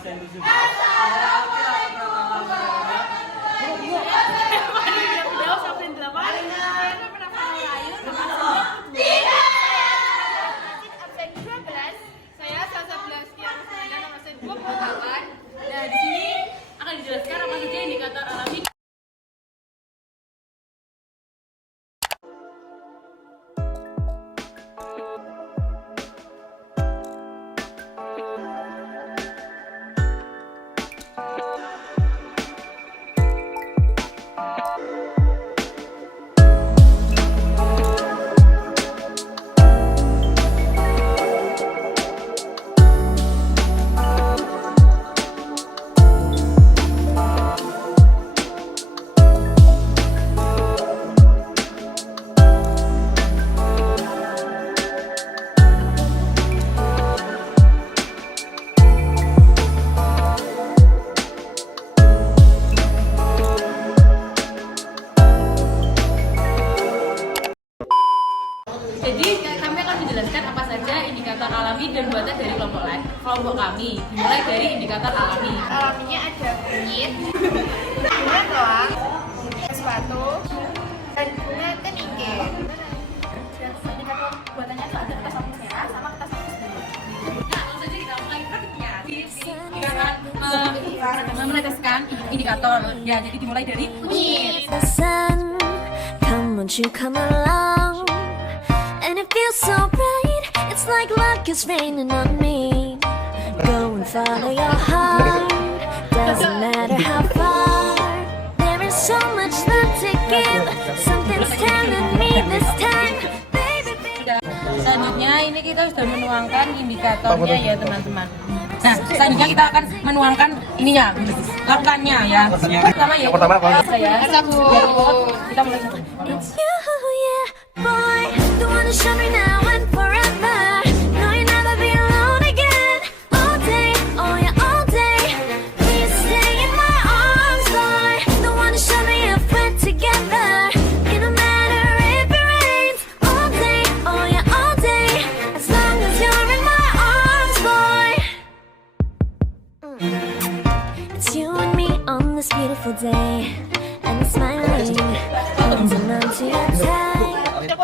absen 17. Saya Salsa Blaski yang 9 nomor 28. Nah, di sini akan dijelaskan apa saja indikator alami. Jadi kami akan menjelaskan apa saja indikator alami dan buatan dari kelompok kami. Dimulai dari indikator alami. Alaminya ada kunyit, bunga doang, sepatu, dan bunga keningke. Indikator buatannya itu ada kertas lapis merah sama kertas lapis biru. Nah, langsung saja kita mulai praktiknya. Kita akan meneteskan indikator. Ya, jadi dimulai dari kunyit. The sun, come won't you come along? And it feels so bright, it's like luck is raining on me. Go and follow your heart, doesn't matter how far. There is so much love to give, something's telling me this time, baby, baby. Selanjutnya ini kita sudah menuangkan indikatornya ya teman-teman. Nah, selanjutnya kita akan menuangkan ininya, lakukannya ya. Pertama ya. Pertama apa? Saya. Kita mulai. It's you, yeah, boy, the one to show me now and forever. No, you'll never be alone again. All day, oh yeah, all day. Please stay in my arms, boy. The one to show me if we're together. It don't matter if it rains. All day, oh yeah, all day. As long as you're in my arms, boy. It's you and me on this beautiful day, and it's smiling. Holding on to your tight.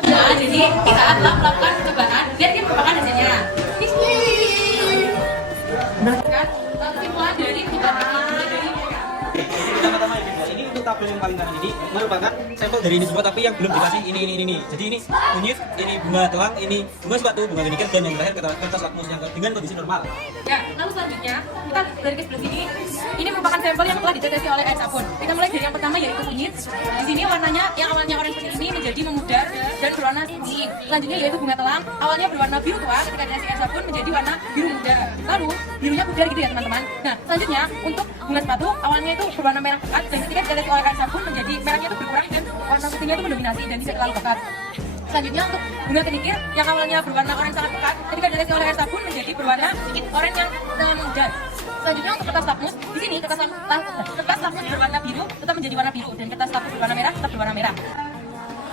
Nah, jadi kita telah melakukan percobaan. Lihat ini merupakan hasilnya. Kan kesimpulan dari percobaan dari Pertama-tama ini untuk tabel yang paling kanan ini merupakan sampel dari ini semua, tapi yang belum dikasih ini. Jadi ini kunyit, ini bunga telang, ini bunga sepatu, bunga geniker, dan yang terakhir kertas lakmus yang dengan kondisi normal. Ya, lalu selanjutnya kita dari ke sebelah sini. Ini merupakan sampel yang telah ditetesi oleh air sabun. Kita mulai dari yang pertama yaitu kunyit. Di sini warnanya yang awalnya orange seperti ini menjadi memudar dan berwarna pink. Selanjutnya yaitu bunga telang. Awalnya berwarna biru tua, ketika ditetesi air sabun menjadi warna biru muda. Lalu birunya pudar gitu ya teman-teman. Nah, selanjutnya untuk bunga sepatu awalnya itu berwarna merah pekat dan ketika ditetesi oleh air sabun menjadi merahnya itu berkurang dan warna putihnya itu mendominasi dan tidak terlalu pekat. Selanjutnya untuk bunga kenikir yang awalnya berwarna oranye sangat pekat, ketika ditetesi oleh air sabun menjadi berwarna sedikit oranye yang muda. Selanjutnya untuk kertas lakmus, di sini kertas lakmus berwarna biru tetap menjadi warna biru dan kertas lakmus berwarna merah tetap berwarna merah.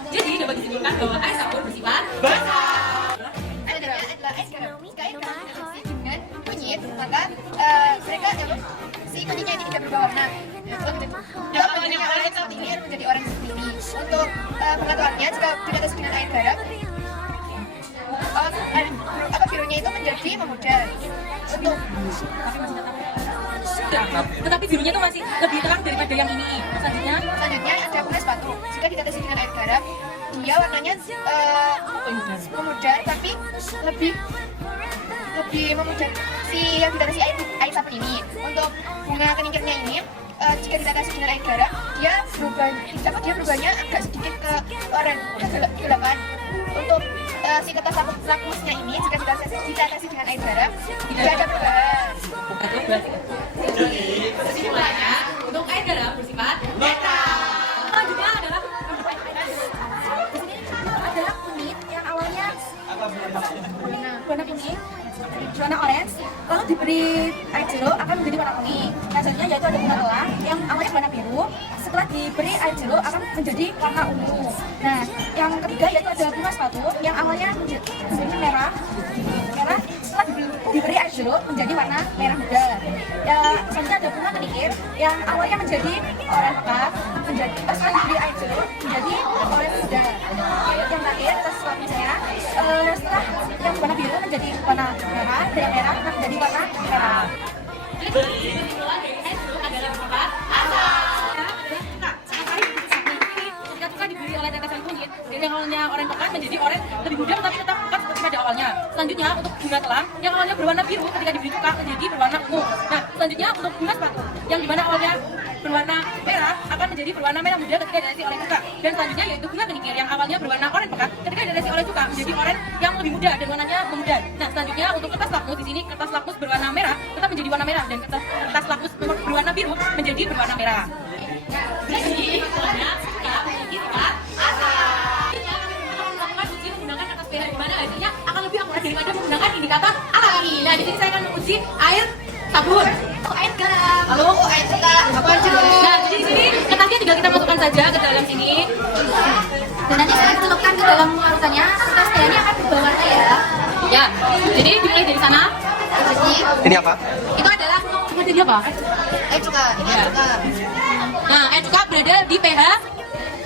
Jadi dapat disimpulkan bahwa air sabun bersifat Adalah es garam. Jika es garam direaksi dengan kunyit, maka mereka si kunyitnya ini tidak berubah warna. Jika kunyitnya orange seperti ini menjadi orange seperti ini. Untuk pengetahuannya, jika diatas dengan air garam, birunya itu menjadi memudar. Untuk tetapi birunya itu masih lebih terang daripada yang ini. Selanjutnya ada bunga sepatu. Jika ditetesi dengan air garam, dia warnanya memudar, tapi lebih memudar si yang ditetesi air sabun ini. Untuk bunga keningkirnya ini, jika ditetesi dengan air garam, dia berubahnya agak sedikit ke oranye, kegelapan. Untuk si kertas lakmusnya ini, jika ditetesi dengan air garam, tidak ada perubahan. jadi kesimpulannya untuk air garam bersifat netral. Selanjutnya adalah Kunyit yang awalnya warna kuning, warna orange, lalu diberi air jeruk akan menjadi warna kuning. Yang selanjutnya yaitu ada bunga telang yang awalnya warna biru, setelah diberi air jeruk akan menjadi warna ungu. Nah, yang ketiga yaitu ada bunga sepatu yang awalnya menjadi merah, setelah diberi air jeruk menjadi warna merah muda. yang awalnya menjadi oranye pekat, menjadi setelah diberi air jeruk menjadi oranye muda. Yang terakhir tas lapusnya setelah yang warna biru menjadi warna merah, dan yang merah menjadi warna merah. Diberi oleh tetesan kunyit, dari yang awalnya oranye pekat menjadi oranye lebih muda tapi tetap pekat seperti pada awalnya. Selanjutnya untuk bunga telang yang awalnya berwarna biru ketika diberi cuka menjadi berwarna ungu. Nah, selanjutnya untuk bunga sepatu yang dimana awalnya berwarna merah akan menjadi berwarna merah muda ketika dilesi oleh cuka. Dan selanjutnya yaitu bunga kenikir yang awalnya berwarna oranye pekat ketika dilesi oleh cuka menjadi oranye yang lebih muda dan warnanya memudar. Nah, selanjutnya untuk kertas lakmus di sini kertas lakmus berwarna merah tetap menjadi warna merah dan kertas lakmus berwarna biru menjadi berwarna merah. Jadi, melakukan uji menggunakan kertas pH di mana hasilnya akan lebih akurat daripada menggunakan indikator alami. Nah, di sini saya akan menguji air sabun, Air garam. lalu air Nah, jadi di sini kertasnya tinggal kita masukkan saja ke dalam sini. Dan nanti setelah dicelupkan ke dalam larutannya, kertas pH-nya akan berubah warna ya. Ya, jadi dimulai dari sana. Ini apa? Itu adalah seperti apa? Air cuka. Ini air cuka. Nah, air cuka berada di pH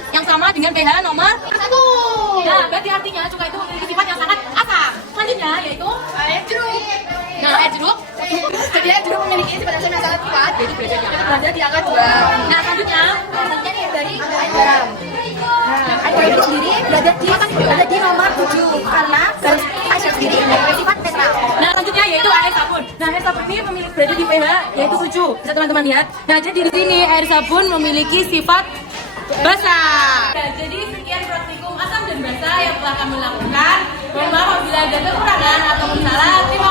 yang sama dengan pH nomor 1. Nah, berarti artinya cuka itu memiliki sifat yang sangat asam. Selanjutnya yaitu Air jeruk. nah, air jeruk Jadi air jeruk memiliki sifat asam yang sangat kuat, jadi berada di angka 2. Nah, selanjutnya Selanjutnya nih dari air garam. Nah, air garam itu sendiri berada di nomor 7 karena garam air sendiri bersifat netral. Nah, selanjutnya yaitu air sabun. Nah, air sabun ini memiliki berada di pH yaitu 7. Bisa teman-teman lihat. Nah, jadi di sini air sabun memiliki sifat basah. Nah, jadi sekian praktikum asam dan basa yang telah kami lakukan. Mohon maaf apabila ada kekurangan atau salah. Terima